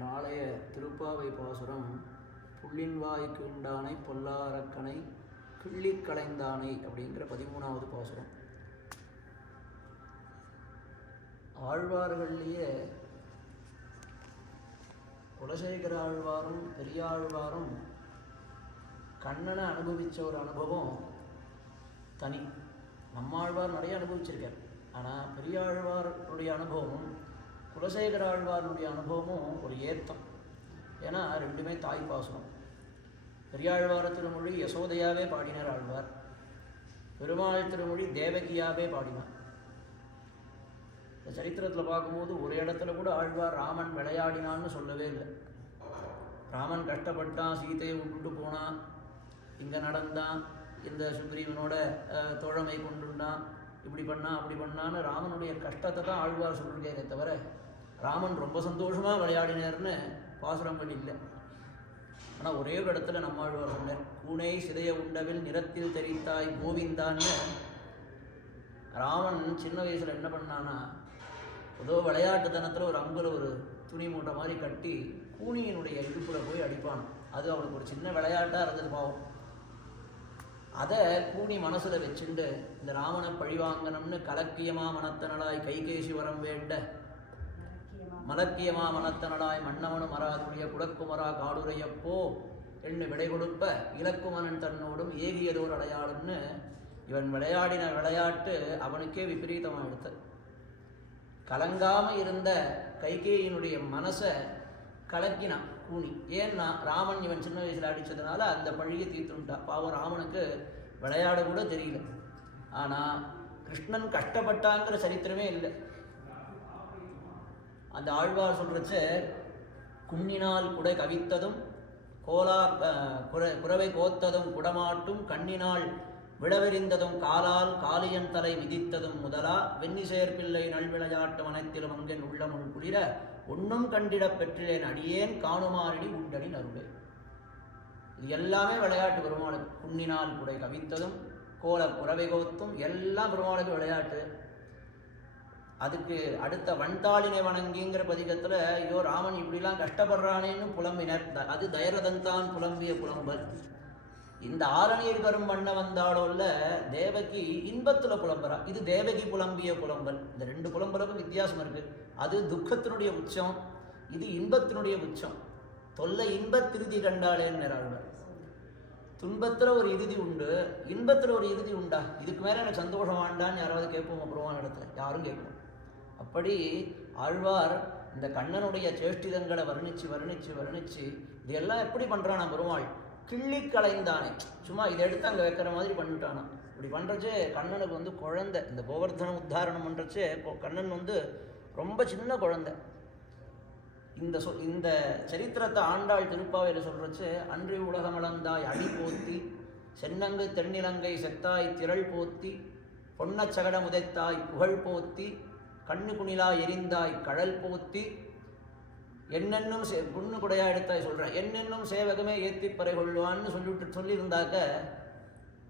நாளைய திருப்பாவை பாசுரம் புள்ளின் வாய்க்கு உண்டானை பொல்லாரக்கனை கிள்ளிக் களைந்தானை அப்படிங்கிற 13வது பாசுரம். ஆழ்வார்கள்லேயே குலசேகர ஆழ்வாரும் பெரியாழ்வாரும் கண்ணனை அனுபவித்த ஒரு அனுபவம் தனி. நம்மாழ்வார் நிறைய அனுபவிச்சிருக்கார். ஆனால் பெரியாழ்வாருடைய அனுபவமும் குலசேகர ஆழ்வாருடைய அனுபவமும் ஒரு ஏத்தம். ஏன்னா ரெண்டுமே தாய் பாசனம். பெரியாழ்வார திருமொழி யசோதையாவே பாடினார் ஆழ்வார், பெருமாள் திருமொழி தேவகியாவே பாடினார். இந்த சரித்திரத்தில் பார்க்கும்போது ஒரு இடத்துல கூட ஆழ்வார் ராமன் விளையாடினான்னு சொல்லவே இல்லை. ராமன் கஷ்டப்பட்டான், சீதையை விட்டுட்டு போனான், இங்கே நடந்தான், இந்த சுக்ரீவனோட தோழமை கொண்டுண்டான், இப்படி பண்ணான் அப்படி பண்ணான்னு ராமனுடைய கஷ்டத்தை தான் ஆழ்வார் சொல்லிருக்கே தவிர ராமன் ரொம்ப சந்தோஷமாக விளையாடினார்னு பாசுரங்கள் இல்லை. ஆனால் ஒரே ஒரு இடத்துல நம்ம ஆழ்வார் சொன்னார், கூனை சிதைய உண்டவில் நிறத்தில் தெரித்தாய் கோவிந்தான்னு. ராமன் சின்ன வயசில் என்ன பண்ணான்னா, ஏதோ விளையாட்டுத்தனத்தில் ஒரு அம்புல ஒரு துணி மூட்டை மாதிரி கட்டி கூனியினுடைய இடுப்பில் போய் அடிப்பான். அது அவனுக்கு ஒரு சின்ன விளையாட்டாக இருந்தது பாவம். அதை கூனி மனசில் வச்சுண்டு இந்த ராமனை பழிவாங்கணும்னு கலக்கியமா மனத்தனடாய் கைகேசி வரம் வேண்ட மலக்கியமா மனத்தனடாய் மன்னவனு மராதுடைய குடக்குமரா காடுரையப்போ எண்ணு விடை கொடுப்ப இலக்குமனன் தன்னோடும் ஏகியதோர் அடையாளம்னு இவன் விளையாடின விளையாட்டு அவனுக்கே விபரீதமாக எடுத்து கலங்காமல் இருந்த கைகேயினுடைய மனசை கலக்கினான் கூனி. ஏன்னா ராமன் இவன் சின்ன வயசில் அடித்ததுனால அந்த பழியை தீர்த்துட்டான். பாவம் ராமனுக்கு விளையாட கூட தெரியல. ஆனால் கிருஷ்ணன் கஷ்டப்பட்டாங்கிற சரித்திரமே இல்லை. அந்த ஆழ்வார் சொல்கிறச்ச குன்னினால் குடை கவித்ததும் கோலா குறவை கோத்ததும் குடமாட்டும் கண்ணினால் விடவெறிந்ததும் காலால் காளியன் தலை விதித்ததும் முதலா வெண்ணி சேர்ப்பிள்ளை நல்விளையாட்டு வனத்திலும் அங்கென் உள்ளமுள் குளிர ஒன்றும் கண்டிடப் பெற்றிலேன் அடியேன் காணுமாறடி உண்டடி நருளே. இது எல்லாமே விளையாட்டு பெருமாளுக்கு. குன்னினால் குடை கவித்ததும் கோல குறவை கோத்தும் எல்லாம் பெருமாளுக்கு விளையாட்டு. அதுக்கு அடுத்த வண்டாளினை வணங்கிங்கிற பதிகத்தில் ஐயோ ராமன் இப்படிலாம் கஷ்டப்படுறானேன்னு புலம்பினர். அது தயரதந்தான் புலம்பிய புலம்பல். இந்த ஆரணியர் கரும் பண்ண வந்தாலோல்ல தேவகி இன்பத்தில் புலம்புறா, இது தேவகி புலம்பிய புலம்பல். இந்த ரெண்டு புலம்பலுக்கும் வித்தியாசம் இருக்குது. அது துக்கத்தினுடைய உச்சம், இது இன்பத்தினுடைய உச்சம். தொல்லை இன்பத்திருதி கண்டாளேன்னு ஆழ்வார். துன்பத்தில் ஒரு இறுதி உண்டு, இன்பத்தில் ஒரு இறுதி உண்டா, இதுக்கு மேலே எனக்கு சந்தோஷம் வேண்டான்னு யாராவது கேட்போம் அப்புறமான இடத்துல? யாரும் கேட்கணும். அப்படி ஆழ்வார் இந்த கண்ணனுடைய சேஷ்டிதங்களை வர்ணித்து வர்ணித்து வர்ணித்து இதெல்லாம் எப்படி பண்ணுறானா பெருமாள், கிள்ளி களைந்தானே. சும்மா இதை எடுத்து அங்கே வைக்கிற மாதிரி பண்ணிட்டானா. இப்படி பண்ணுறச்சே கண்ணனுக்கு குழந்தை. இந்த கோவர்தன உத்தாரணம் பண்ணுறச்சே கண்ணன் ரொம்ப சின்ன குழந்தை. இந்த சரித்திரத்தை ஆண்டாள் திருப்பாவையில் சொல்கிறச்சு, அன்றி உலகமளந்தாய் அடி போத்தி சென்னங்கு தென்னிலங்கை செத்தாய் திரள் போத்தி பொன்னச்சகட முதைத்தாய் புகழ் போத்தி கண்ணு குணிலா எரிந்தாய் கடல் போத்தி என்னென்னும் புண்ணு குடையா எடுத்தாய் சொல்கிறேன், என்னென்னும் சேவகமே ஏற்றி பறை கொள்வான்னு சொல்லியிருந்தாக்க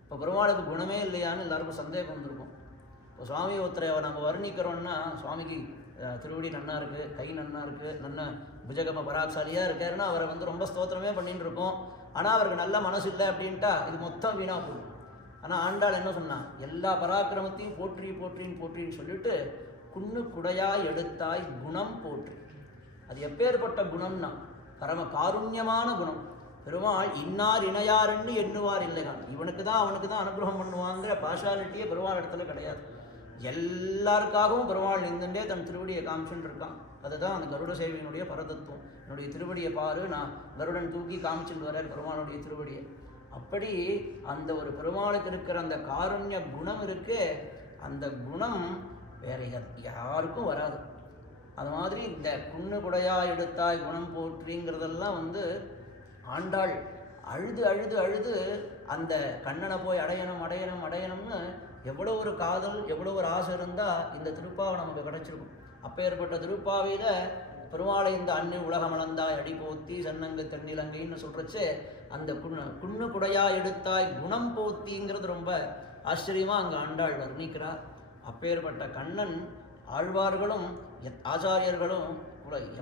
இப்போ பெருமாளுக்கு குணமே இல்லையான்னு எல்லாருக்கும் சந்தேகம் வந்திருக்கும். இப்போ சுவாமி ஒருத்தரை நம்ம வர்ணிக்கிறோன்னா, சுவாமிக்கு திருவடி நன்னா இருக்குது, கை நன்னா இருக்குது, நல்ல புஜகம பராக்சாலியாக இருக்காருன்னா அவரை ரொம்ப ஸ்தோத்திரமே பண்ணிட்டு இருக்கோம். ஆனால் அவருக்கு நல்ல மனசு இல்லை அப்படின்ட்டா இது மொத்தம் வீணாக போகும். ஆனால் ஆண்டாள் என்ன சொன்னான், எல்லா பராக்கிரமத்தையும் போற்றி போற்றின்னு போற்றின்னு சொல்லிட்டு குன்னு குடையாய் எடுத்தாய் குணம் போற்று. அது எப்பேற்பட்ட குணம்னா பரம காருண்யமான குணம். பெருமாள் இன்னார் இணையாருன்னு எண்ணுவார் இல்லைதான், இவனுக்கு தான் அவனுக்கு தான் அனுகிரகம் பண்ணுவாங்கிற பார்ஷாலிட்டியே பெருமாள் இடத்துல கிடையாது. எல்லாருக்காகவும் பெருமாள் நின்றுண்டே தன் திருவடியை காமிச்சுட்டு இருக்கான். அதுதான் அந்த கருட சேவையினுடைய பரதத்துவம். என்னுடைய திருவடியை பாரு, நான் கருடன் தூக்கி காமிச்சுட்டு வர்றார் பெருமாளுடைய திருவடியை. அப்படி அந்த ஒரு பெருமாளுக்கு இருக்கிற அந்த காருண்ய குணம் இருக்கு, அந்த குணம் வேற யாருக்கும் வராது. அது மாதிரி இந்த குன்னு குடையா எடுத்தாய் குணம் போற்றிங்கிறதெல்லாம் ஆண்டாள் அழுது அழுது அழுது அந்த கண்ணனை போய் அடையணும் அடையணும் அடையணும்னு எவ்வளோ ஒரு காதல், எவ்வளோ ஒரு ஆசை இருந்தால் இந்த திருப்பாவை நமக்கு கிடச்சிருக்கும். அப்பேற்பட்ட திருப்பாவையில் பெருமாளை இந்த அன்னி உலகமளந்தாய் அடி போத்தி சென்னங்கு தென்னிலங்கைன்னு சொல்கிறச்சு அந்த குன்னு குடையா எடுத்தாய் குணம் போத்திங்கிறது ரொம்ப ஆச்சரியமாக அங்கே ஆண்டாள் வர்ணிக்கிறார். அப்பேற்பட்ட கண்ணன் ஆழ்வார்களும் ஆச்சாரியர்களும்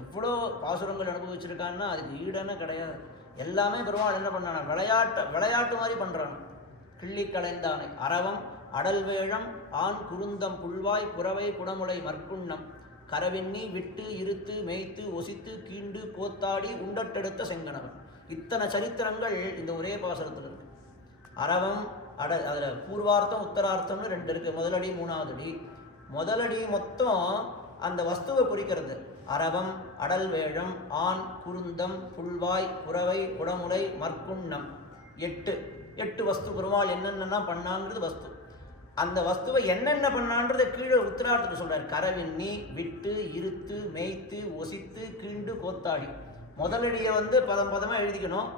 எவ்வளோ பாசுரங்கள் அனுபவிச்சிருக்கான்னா அதுக்கு ஈடுன்னு கிடையாது. எல்லாமே பெருமாள் என்ன பண்ணானா விளையாட்டு மாதிரி பண்ணுறான். கிள்ளி களைந்தானை அரவம் அடல் வேழம் ஆண் குருந்தம் புல்வாய் புறவை குடமுலை மற்குண்ணம் கரவெண்ணி விட்டு இருத்து மேய்த்து ஒசித்து கீண்டு கோத்தாடி உண்டட்டெடுத்த செங்கணவன். இத்தனை சரித்திரங்கள் இந்த ஒரே பாசுரத்தில் இருக்கு. அரவம் அதில் பூர்வார்த்தம் உத்தரார்த்தம்னு 2 இருக்குது. முதலடி மூணாவது அடி. முதலடி மொத்தம் அந்த வஸ்துவை குறிக்கிறது. அரவம் அடல் வேழம் ஆண் குருந்தம் புல்வாய் புறவை குடமுலை மற்குண்ணம் 8 வஸ்து. பெருமாள் என்னென்னலாம் பண்ணாங்கிறது வஸ்து. அந்த வஸ்துவை என்னென்ன பண்ணான்றதை கீழே உத்தரார்த்தத்தில் சொல்கிறார். கரவெண்ணி விட்டு இருத்து மேய்த்து ஒசித்து கீண்டு கோத்தாடி. முதலடியை பதமாக எழுதிக்கணும்.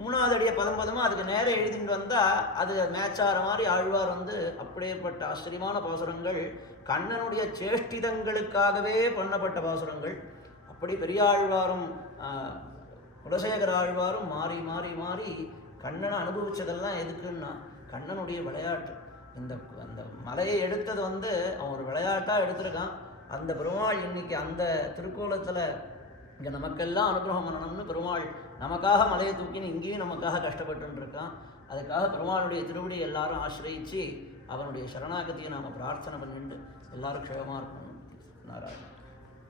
மூணாவது அடியை பதமாக அதுக்கு நேரம் எழுதிட்டு வந்தால் அது மேட்சார மாதிரி ஆழ்வார் அப்படியேப்பட்ட ஆச்சரியமான பாசுரங்கள். கண்ணனுடைய சேஷ்டிதங்களுக்காகவே பண்ணப்பட்ட பாசுரங்கள். அப்படி பெரியாழ்வாரும் குலசேகர ஆழ்வாரும் மாறி மாறி மாறி கண்ணனை அனுபவித்ததெல்லாம் எதுக்குன்னா கண்ணனுடைய விளையாட்டு. அந்த மலையை எடுத்தது அவன் ஒரு விளையாட்டாக எடுத்திருக்கான். அந்த பெருமாள் இன்னைக்கு அந்த திருக்கோலத்தில் இங்கே நமக்கெல்லாம் அனுகிரகம் பண்ணணும்னு பெருமாள் நமக்காக மலையை தூக்கின்னு இங்கேயும் நமக்காக கஷ்டப்பட்டு இருக்கான். அதுக்காக பெருமாளுடைய திருவடியை எல்லாரும் ஆசிரியித்து அவனுடைய சரணாகதியை நாம் பிரார்த்தனை பண்ணிட்டு எல்லாரும் க்ஷேமமாக இருக்கணும். நாராயணன்.